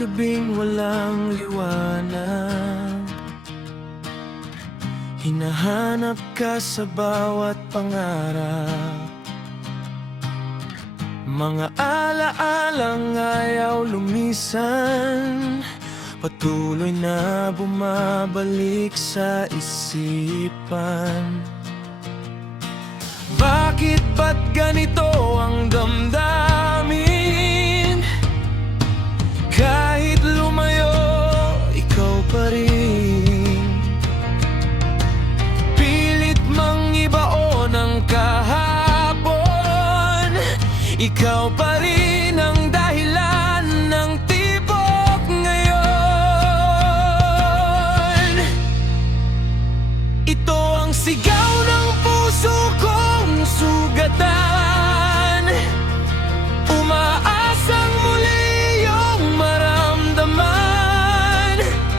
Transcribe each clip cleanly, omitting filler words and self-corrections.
gabing walang liwanag, hinahanap ka sa bawat pangarap. Mga alaalang ayaw lumisan, patuloy na bumabalik sa isipan. Bakit ba't ganito ang damdamin? Kahit lumayo, ikaw pa rin. Pilit mang ibaon ang kahapon, ikaw pa rin ang dahilan ng tibok ngayon. Ito ang sigaw ng puso kong sugatan, umaasang muli iyong maramdaman.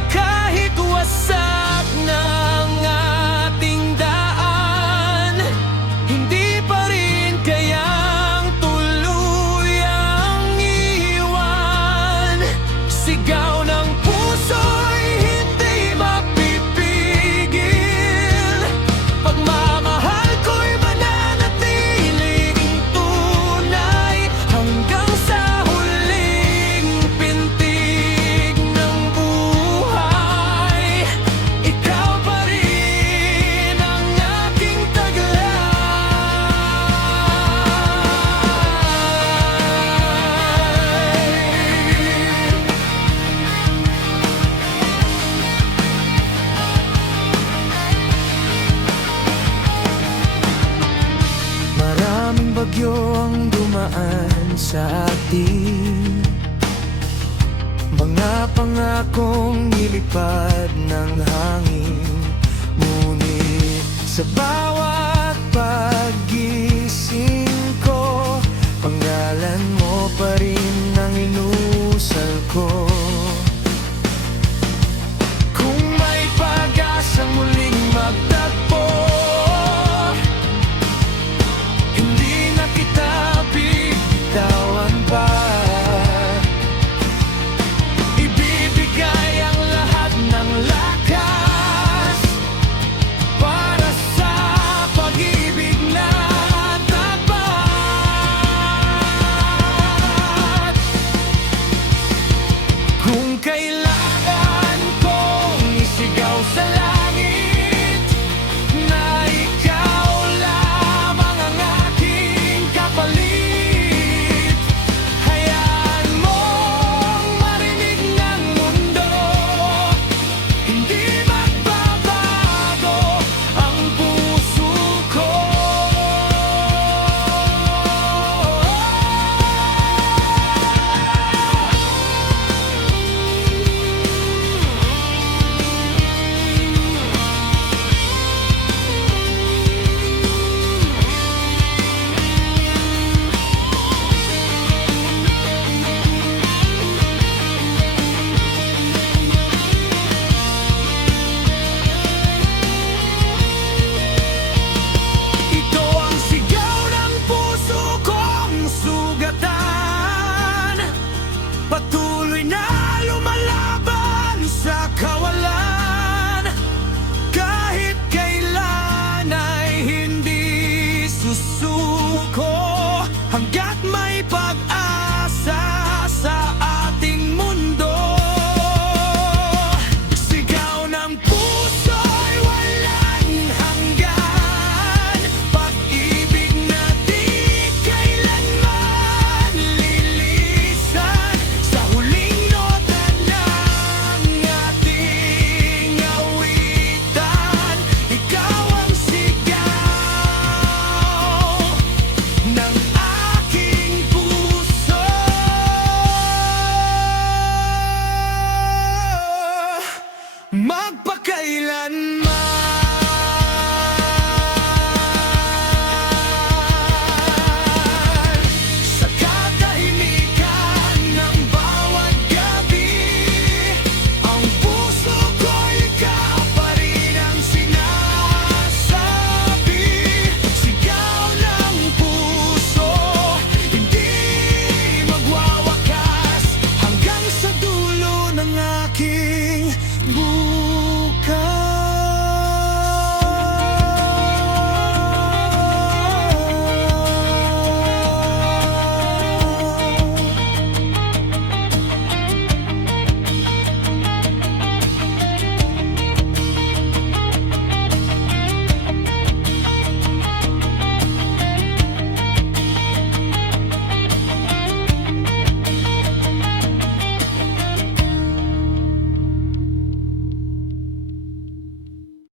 Kahit wasak na ang ating daan, hindi pa rin kayang tuluyang iwan. Sigaw ng puso'y hindi mapipigil, pagmamahal ko'y mananatiling tunay hanggang sa huling pintig ng buhay. Ikaw pa rin ang aking taglay. Maraming bagyo ang dumaan sa atin, mga pangakong nilipad ng hangin. Ngunit sa